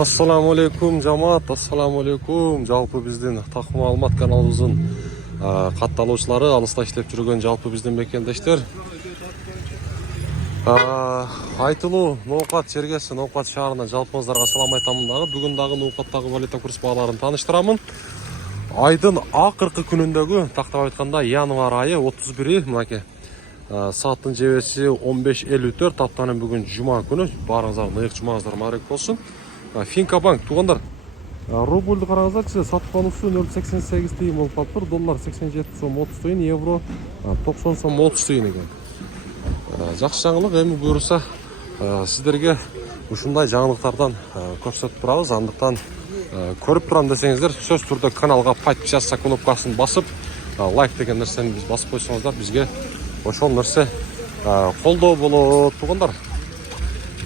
Ассаламу алейкум жамаат, ассаламу алейкум. Жалпы биздин Такым Маалымат каналыбыздын катталуучулары, алыста иштеп жүргөн жалпы биздин мекендештер. Айтылуу Ноокат чергеси, Ноокат шаарына жалпыңыздарга салам айтамын дагы. Бүгүн дагы Ноокаттагы валюта курс бааларын тааныштырамын. Айдын акыркы күнүндөгү, тактап айтканда январь айы 31 мынакей. Сааттын жебеси 15:54, аптанын бүгүн жума күнү. Баарыңыздар ыйык жумаңыздар маарек болсун. Финкабанк туугандар. Рубльды караңыздарчы, сатып алуусу 0,88 тыйын болуп калыптыр. Доллар 87 сом 30 тыйын, евро 90 сом 30 тыйын экен. Жакшы жаңылык, эми буюрса сиздерге ушундай жаңылыктардан көрсөтүп турабыз. Андыктан көрүп турам десеңиздер, сөз түрдө каналга подписаться кнопкасын басып, лайк деген нерсени биз басып койсоңуздар, бизге ошол нерсе колдоо болот туугандар.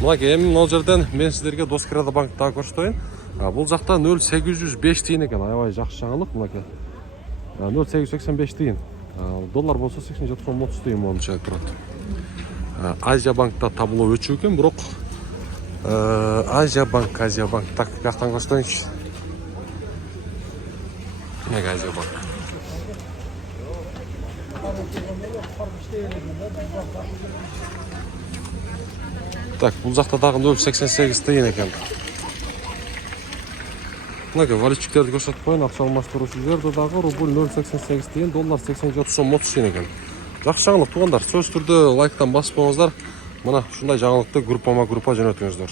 Мынакей, эми могул жерден мен сиздерге Доскирада банктагы көрсөтөйүн. Бул жакта 0,805 тыйын экен, аябай жакшы жаңылык. Мынакей 0,885 тыйын. Доллар болсо 87 сом 30 тыйын болчу турат. Азия банкта табылуу өчүү экен, бирок Азия банк. Так, жактан көрсөтөйүнчү. Мына Азия банк. Так, бул жакта дагы 0,88 тыйын экен. Мынакей валютчиктерди көрсөтүп коеюн, акча алмаштыруучу жерде дагы рубль 0,88 тыйын, доллар 87 сом 30 тыйын экен. Жакшы жаңылык туугандар, сөз түрдө лайктан басып коюңуздар. Мына ушундай жаңылыкты группа жөнөтүңүздөр.